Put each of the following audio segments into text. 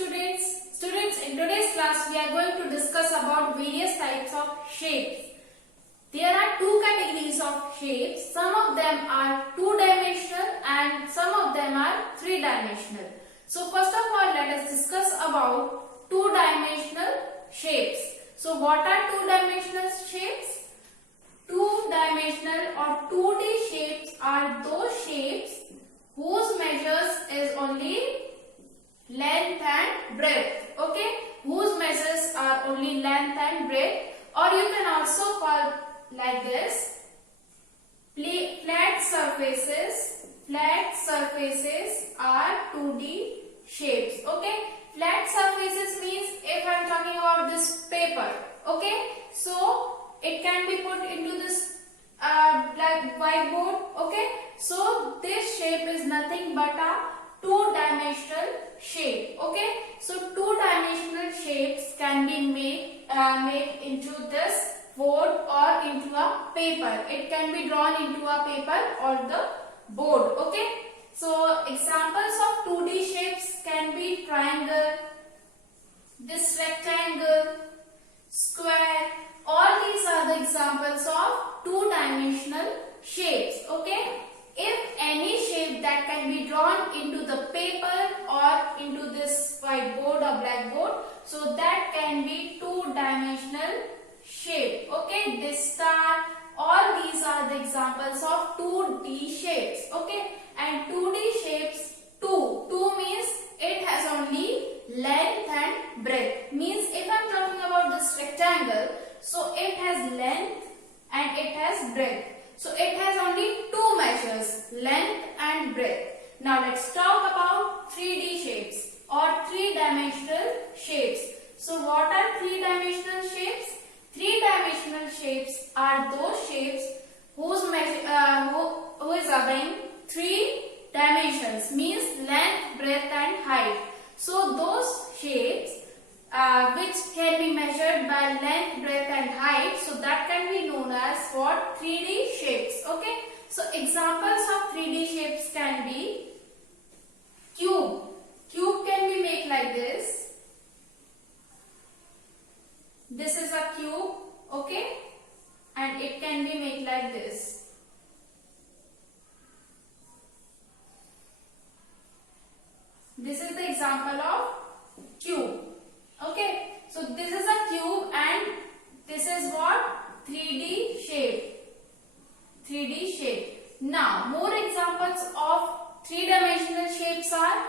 students. Students, in today's class we are going to discuss about various types of shapes. There are two categories of shapes. Some of them are two-dimensional and some of them are three-dimensional. So first of all, let us discuss about two-dimensional shapes. So what are two-dimensional shapes? Two-dimensional or 2D shapes are those shapes whose measures is only length and breadth. Okay, whose measures are only length and breadth, or you can also call like this: flat surfaces. Flat surfaces are 2D shapes. Okay, flat surfaces means if I am talking about this paper. Okay, so it can be put into this black whiteboard. Okay, so this shape is nothing but a two-dimensional shape. Okay, so two-dimensional shapes can be made into this board or into a paper. It can be drawn into a paper or the board. Okay, so examples of 2D shapes can be triangle, this rectangle, square. All these are the examples of two-dimensional shapes. Okay, if any shape that can be drawn into the paper or into this whiteboard or blackboard, so that can be two-dimensional shape. Okay, this star, all these are the examples of 2D shapes. Okay, and 2D shapes, two means it has only length and breadth. Means if I am talking about this rectangle, so it has length and it has breadth. So it has only two measures, length and breadth. Now let's talk about 3D shapes or three-dimensional shapes. So what are three-dimensional shapes? Three-dimensional shapes are those shapes whose measure, who is having three dimensions, means length, breadth and height. So those shapes which can be measured by length, breadth and height, so that can be known as what? 3D shapes. Okay, so examples of 3D shapes can be cube. Cube can be made like this. This is a cube. Okay, and it can be made like this. This is the example of cube. Okay, so this is a cube and this is what? 3D shape. 3D shape. Now, more examples of three-dimensional shapes are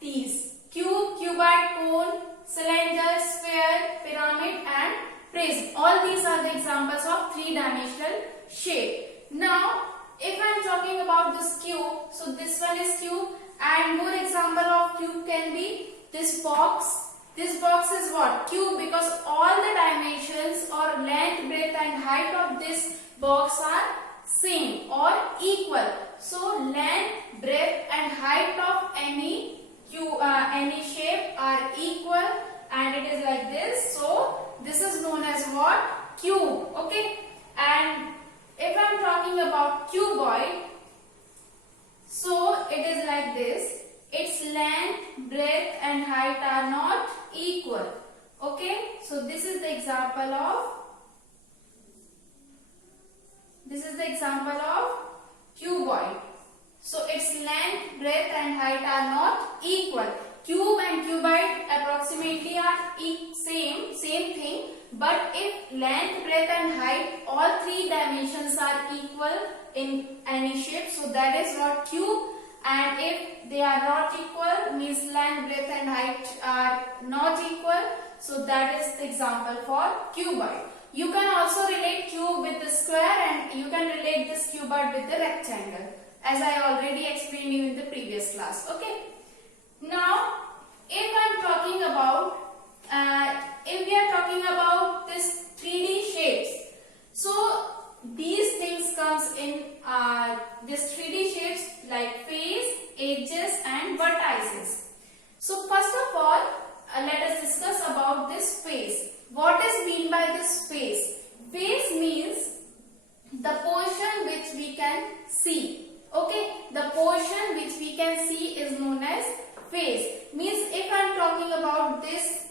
these: cube, cuboid, cone, cylinder, sphere, pyramid and prism. All these are the examples of three-dimensional shape. Now, if I am talking about this cube, so this one is cube, and more example of cube can be this box. This box is what? Cube, because all the dimensions or length, breadth and height of this box are same or equal. So length, breadth and height of any shape are equal, and it is like this. So this is known as what? Cube. Okay, and if I am talking about cuboid, so it is like this. Its length, breadth and height are not equal. Okay, so this is the example of cuboid. So its length, breadth and height are not equal. Cube and cuboid approximately are same thing, but if length, breadth and height, all three dimensions are equal in any shape, so that is what cube. And if they are not equal, means length, breadth and height are not equal, so that is the example for cuboid. You can also relate cube with the square, and you can relate this cuboid with the rectangle, as I already explained you in the previous class. Okay. Now, if I am talking about, if we are talking about this 3D shapes, so these things comes in this 3D shapes like face, edges and vertices. So first of all, let us discuss about this face. What is mean by this face? Face means the portion which we can see. Okay, the portion which we can see is known as face. Means if I am talking talking about this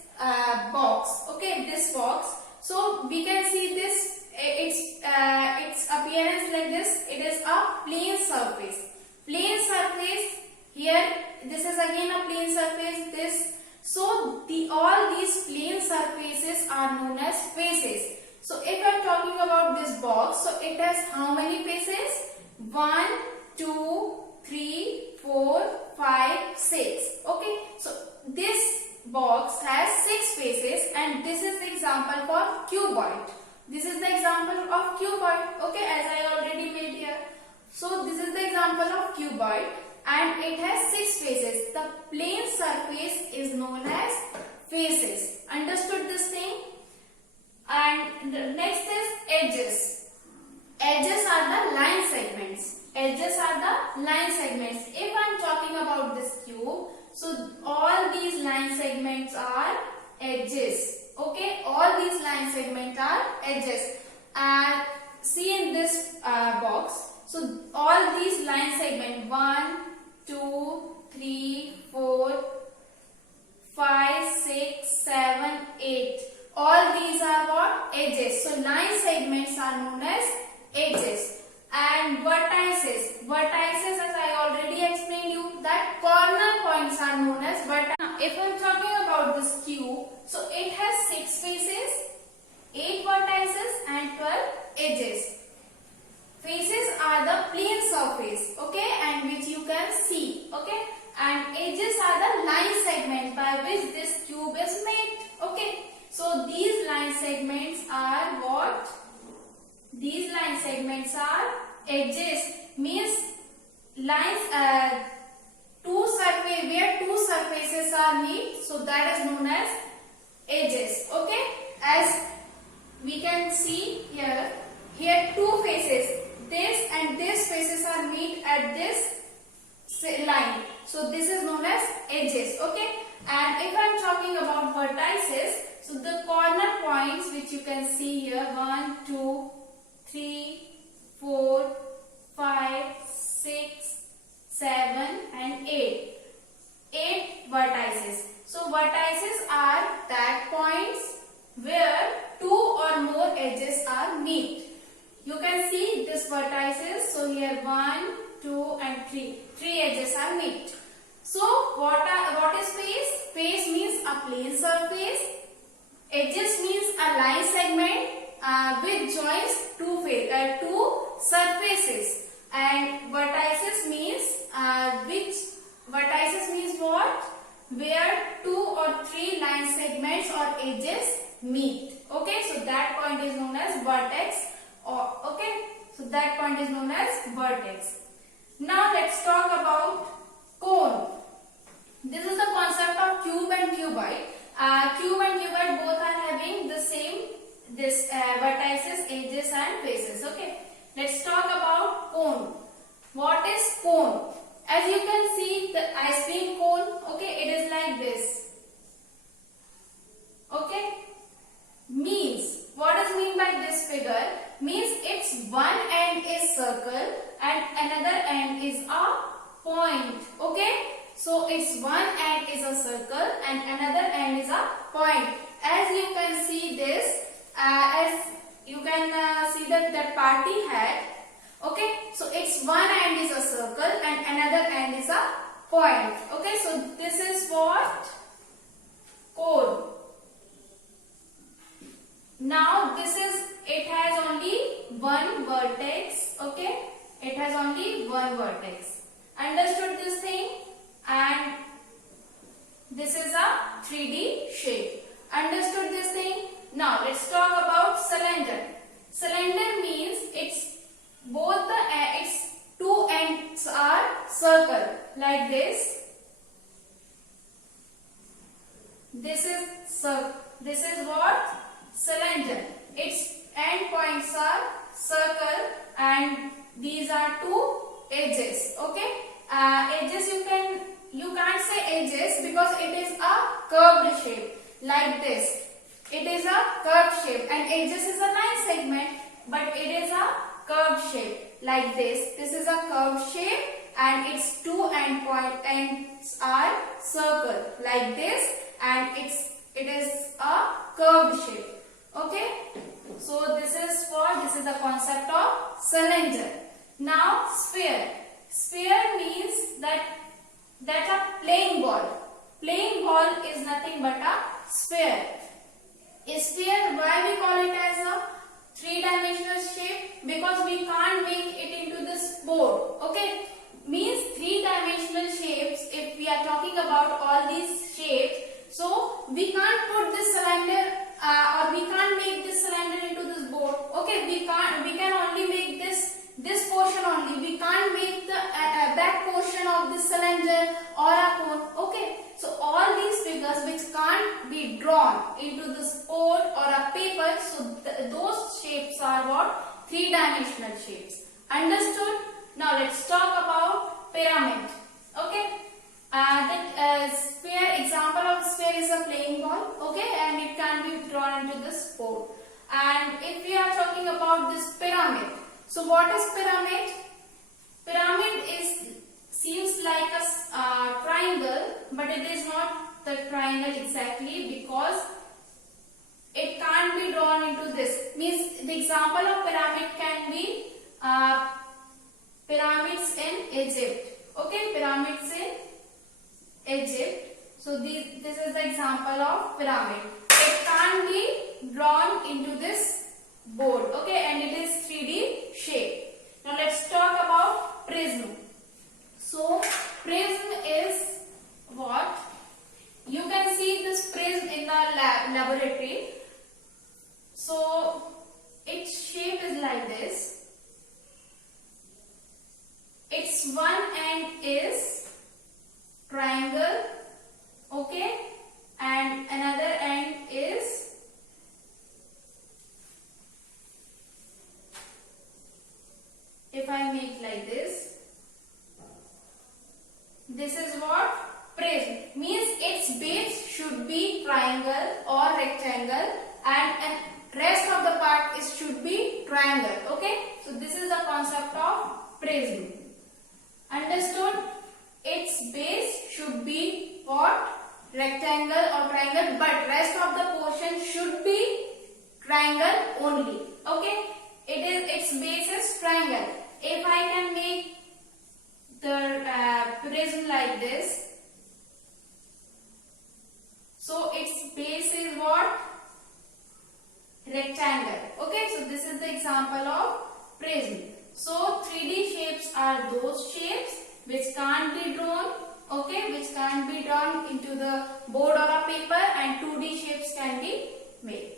box, okay, this box, so we can see this, its appearance like this. It is a plane surface. Plane surface here. This is again a plane surface. This, so all these plane surfaces are known as faces. So if I am talking about this box, so it has how many faces? 1, 2, 3, 4, 5, 6. Okay, so this box has 6 faces, and this is the example for cuboid. This is the example of cuboid. Okay, as I already made here. So this is the example of cuboid, and it has 6 faces. The plane surface is known as faces. Understood this thing? And the next is edges. Edges are the line segments. Edges are the line segments. If I am talking about this cube, so all these line segments are edges. Okay, all these line segments are edges. And see in this box, so all these line segments 1, 2, 3, 4, 5, 6, 7, 8. All these are what? Edges. So line segments are known as edges. And vertices. Vertices, as I already explained you, that corner points are known as vertices. Now, if I am talking about this cube, so it has 6 faces, 8 vertices and 12 edges. Faces are the plane surface, okay, and which you can see, okay, and edges are the line segments by which this cube is made, okay. So these line segments are what? These line segments are edges, means lines two surface where two surfaces are meet, so that is known as edges, okay. As we can see here, two faces, this and this faces are meet at this line, so this is known as edges, okay. And if I am talking about vertices, so the corner points which you can see here, 1, 2, 3, 4, 5, 6, 7 and 8. 8 vertices. So vertices are that points where 2 or more edges are meet. You can see this vertices. So here 1, 2 and 3. 3 edges are meet. So what is face? Face means a plane surface. Edges means a line segment which joins two surfaces. And vertices means what? Where 2 or 3 line segments or edges meet. Okay, so that point is known as vertex. Okay, so that point is known as vertex. Now let's talk about cone. This is the concept of cube and cuboid. Cube and cuboid both are having the same vertices, edges and faces. Okay, let's talk about cone. What is cone? As you can see the ice cream cone, okay, it is like this. Okay, means, what is mean by this figure? Means its one end is circle and another end is a point. Okay, so its one end is a circle and another end is a point. As you can see this, as you can see that party hat. Okay, so its one end is a circle and another end is a point. Okay, so this is what? Cone. Now this is, it has only one vertex. Okay, it has only one vertex. Understood this thing? And this is a 3D shape. Understood this thing? Now let's talk about cylinder. Cylinder means its two ends are circle like this. This is what? Cylinder. Its end points are circle and these are two edges. Okay, edges you can't say edges because it is a curved shape like this. It is a curved shape and edges is a line segment, but it is a curved shape like this. This is a curved shape and its two ends are circle like this, playing ball. Playing ball is nothing but a sphere. A sphere, why we call it as a three-dimensional shape? Because we can't make it into this board. Okay, means three-dimensional shapes. If we are talking about all these shapes, so we can't put this cylinder or we can't make this cylinder into this board. Okay, we can only make this portion only. We can't make the back portion of this cylinder or a cone. Okay, so all these figures which can't be drawn into this board or a paper, so those shapes are what? Three-dimensional shapes. Understood? Now let's talk about pyramid. Okay, sphere, example of sphere is a playing ball. Okay, and it can be drawn into this board. And if we are talking about this pyramid, so what is pyramid? Pyramid seems like a triangle, but it is not the triangle exactly, because it can't be drawn into this. Means the example of pyramid can be pyramids in Egypt. Okay, pyramids in Egypt. So this is the example of pyramid. It can't be drawn into this board. Okay, and it is 3D shape. Now let's talk about prism. So prism is what? You can see this prism in the laboratory. So its shape is like this. Its one end is triangle, okay, and another end is if I make like this is what? Prism. Means its base should be triangle or rectangle, and rest of the part should be triangle. Okay, so this is the concept of prism. Understood? Its base should be what? Rectangle or triangle, but rest of the portion should be triangle only. Okay, its base is triangle. If I can make the prism like this, so its base is what? Rectangle. Okay, so this is the example of prism. So 3D shapes are those shapes which can't be drawn, okay, which can't be drawn into the board or a paper, and 2D shapes can be made.